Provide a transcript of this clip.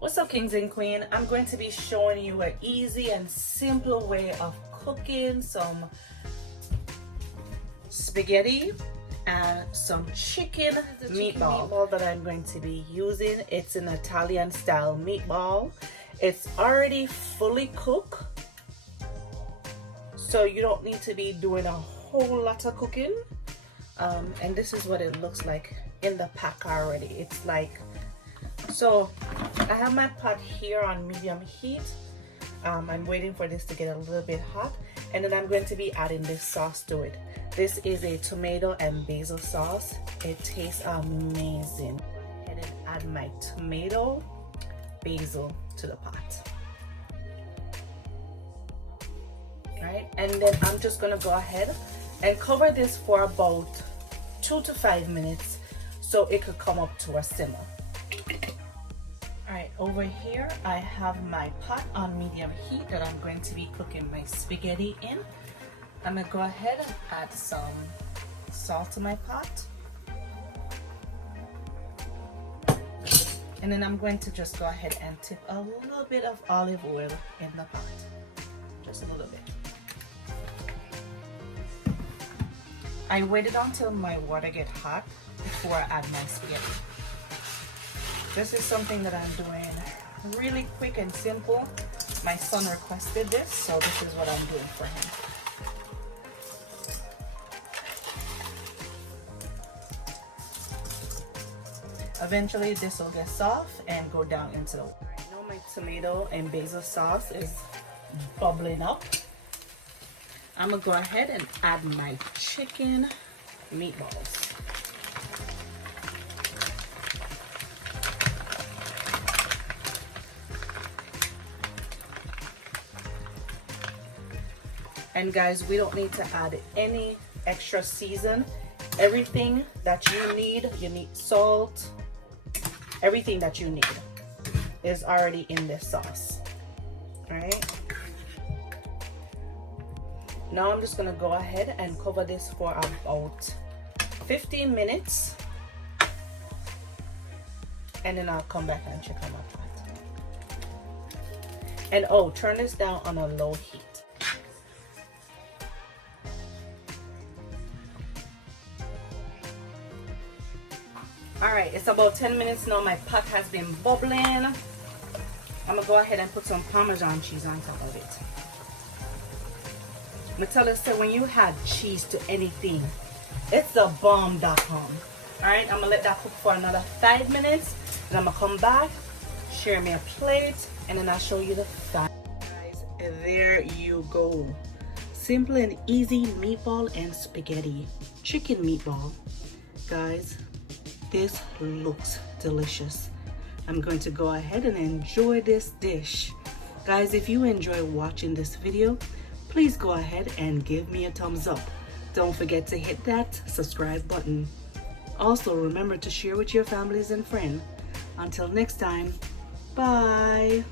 What's up, kings and queen? I'm going to be showing you an easy and simple way of cooking some spaghetti and some chicken meatball that I'm going to be using. It's an Italian style meatball. It's already fully cooked, so you don't need to be doing a whole lot of cooking. And this is what it looks like in the pack already. It's like, so I have my pot here on medium heat. I'm waiting for this to get a little bit hot, and then I'm going to be adding this sauce to it. This is a tomato and basil sauce. It tastes amazing. And then add my tomato, basil to the pot. Right, and then I'm just gonna go ahead and cover this for about 2 to 5 minutes so it could come up to a simmer. Alright, over here I have my pot on medium heat that I'm going to be cooking my spaghetti in. I'm going to go ahead and add some salt to my pot. And then I'm going to just go ahead and tip a little bit of olive oil in the pot. Just a little bit. I waited until my water get hot before I add my spaghetti. This is something that I'm doing really quick and simple. My son requested this, so this is what I'm doing for him. Eventually this will get soft and go down into the water. I know my tomato and basil sauce is bubbling up. I'm gonna go ahead and add my chicken meatballs. And guys, we don't need to add any extra season. Everything that you need salt, everything that you need is already in this sauce. All right. Now I'm just gonna go ahead and cover this for about 15 minutes. And then I'll come back and check on my pot. And oh, turn this down on a low heat. Alright, it's about 10 minutes now. My pot has been bubbling. I'm gonna go ahead and put some Parmesan cheese on top of it. I'm gonna tell you, so when you add cheese to anything, it's a bomb.com. Alright, I'm gonna let that cook for another 5 minutes. And I'm gonna come back, share me a plate, and then I'll show you the final. Guys, there you go. Simple and easy meatball and spaghetti. Chicken meatball. Guys, this looks delicious. I'm going to go ahead and enjoy this dish. Guys, if you enjoy watching this video, please go ahead and give me a thumbs up. Don't forget to hit that subscribe button. Also, remember to share with your families and friends. Until next time, bye.